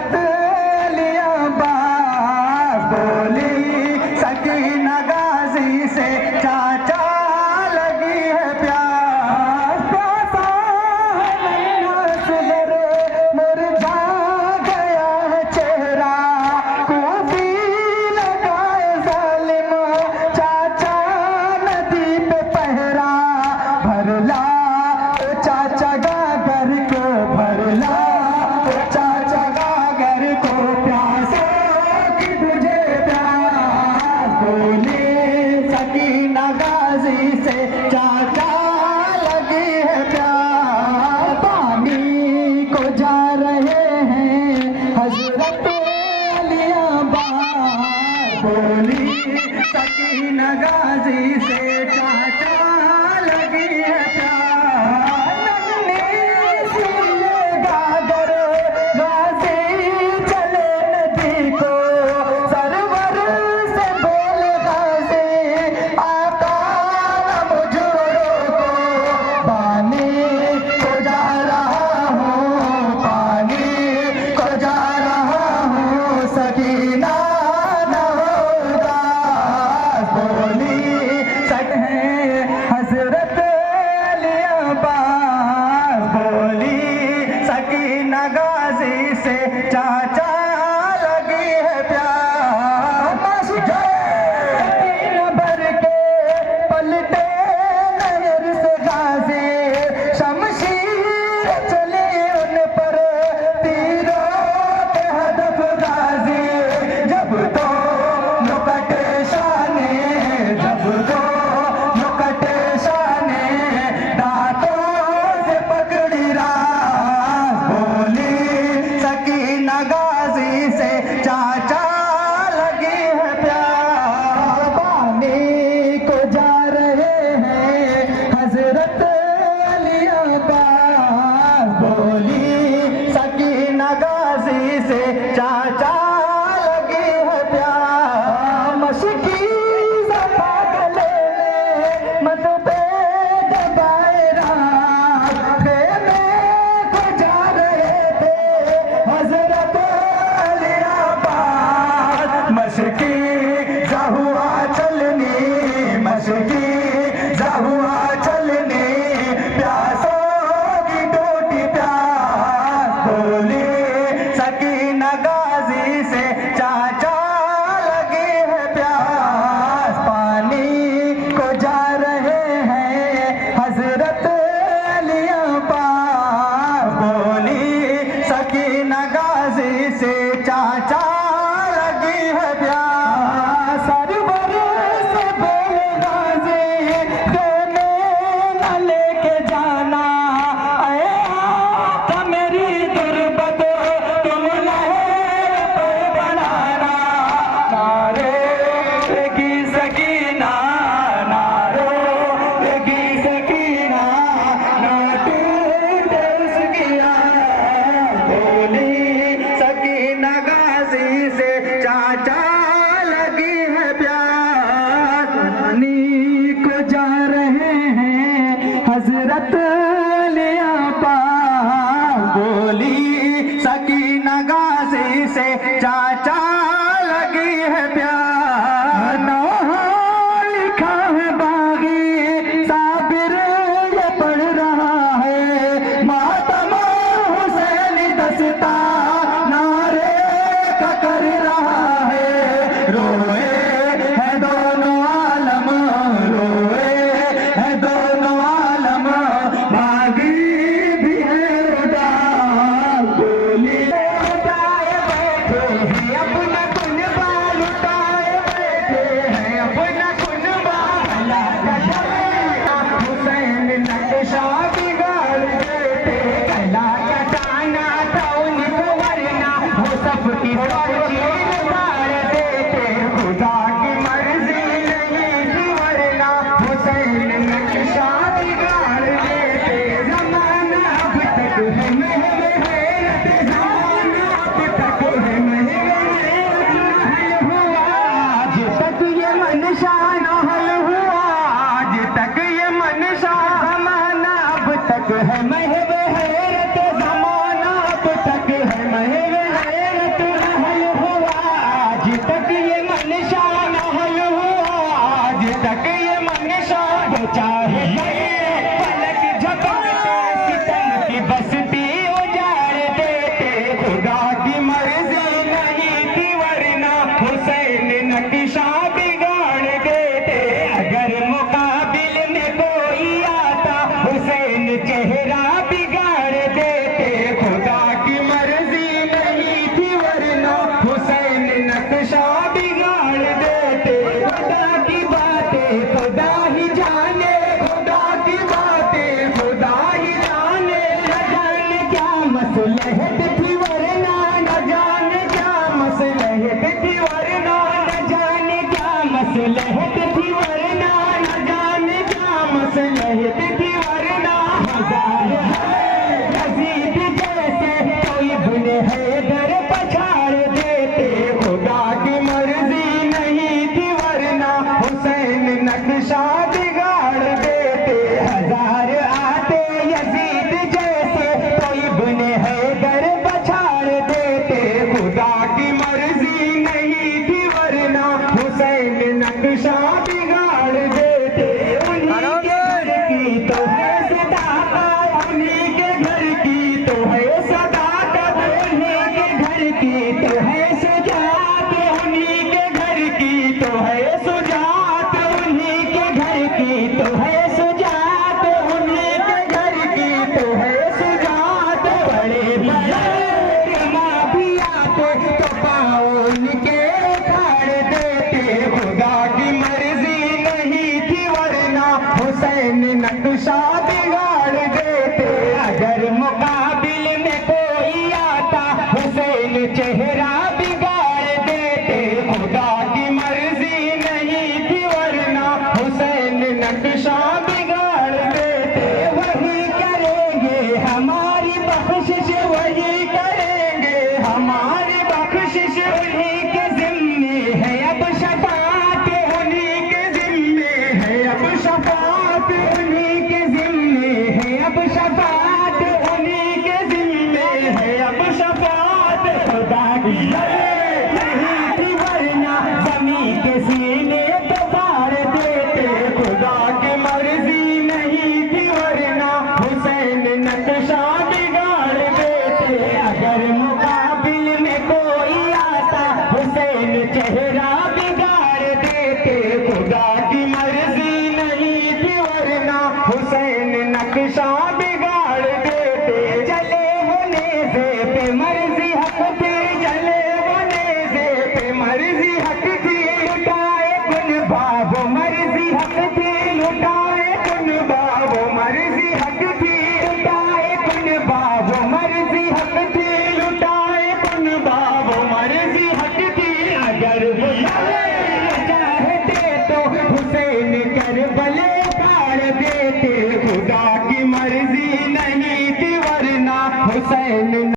हजरत लिया बास बोली सकीना गाजी से चाचा लगी है प्यास। प्यासा है नन्हा सुगर मुरझा गया है चेहरा खूबी लगाए जालिम चाचा नदी पे पहरा। भरला चाचा गागर को भरला चाचा गागर को प्यासों की तुझे प्यास बोली सकीना गाजी से चाचा लगी है प्यास। पानी को जा रहे हैं हजरत लिया बास बोली सकीना गाजी से चाचा लगी है प्यास। नन्ही सी ये गागर गाजी चले नदी को सरवर से बोले गाजी आता न मुझोरों को। पानी को जा रहा हूँ पानी को जा रहा हूँ सकीना न होगा बोली सक है हजरत लिया बास बोली सकीना गाजी से चाचा लगी है प्यास। सकीना भर के पलटे नहर से गाजी शमशीर चले उन पर तीरों के हदफ गाजी। जब तो नुकटे शाने जब तो नुकटे शाने दांतों से पकड़ी रास बोली सकीना गाजी से चाचा लगी है प्यास। पानी को जा रहे हैं हजरत लिया बास बोली सकीना गाजी से चाचा लगी है प्यास। मशकी सफा गले में मत पे दबाए रात खेमे को जा रहे थे हजरत लिया बास। मशकी जहुआ चलनी मशकी जहुआ चलनी प्यासों की टूटी प्यास बोली सकीना गाजी से चाचा लगी है प्यास। पानी को जा रहे हैं हजरत लिया बास बोली सकीना गाजी से चाचा लगी है प्यास। सरवर से बोले गाजी खेमे न लेके जाना अये आका मेरी दुर्बत तुम लहर पर बनाना। नारेगी सकीना नारेगी सकीना ना टूटे उसकी आस बोली सकीना गाजी से चाचा लगी है प्यास। पानी को जा रहे हैं हजरत लिया बास बोली सकीना गाजी से चाचा लगी है प्यास। नौहा लिखा है बागी साबिर ये पढ़ रहा है मातम हुसैनी दस्ता नारे का कर रहा है। रोए है दोनों आलम रोए है दोनों आलम बागी भी है उदास बोली जाए बैठे हैं अपने बख्शिश वही करेंगे, हमारी बख्शिश उन्हीं के जिम्मे है, अब शफाअत उन्हीं के जिम्मे है, अब शफाअत उन्हीं के जिम्मे है, अब शफाअत उन्हीं के जिम्मे है, अब शफाअत खुदा की नहीं थी वरना ज़मीं के सीने पे फाड़ देते, खुदा की मर्जी नहीं थी वरना हुसैन नक्शा बिगाड़ देते, अगर मुकाबिल में कोई आता हुसैन चेहरा बिगाड़ देते, खुदा की मर्जी नहीं थी वरना हुसैन नक्शा बिगाड़ देते, चले होने से पे मर्जी हक थी, चले होने से पे मर्जी हक थी, लुटाए कुन बाबो मर्जी हक थी, लुटाए कुन बाबो मर्जी हक थी, लुटाए कुन बाबो मर्जी हक थी, लुटाए कुन बाबो मर्जी हक थी, अगर चाहते तो हुसैन करबले गाड़ देते, खुदा की मर्जी नहीं थी वरना हुसैन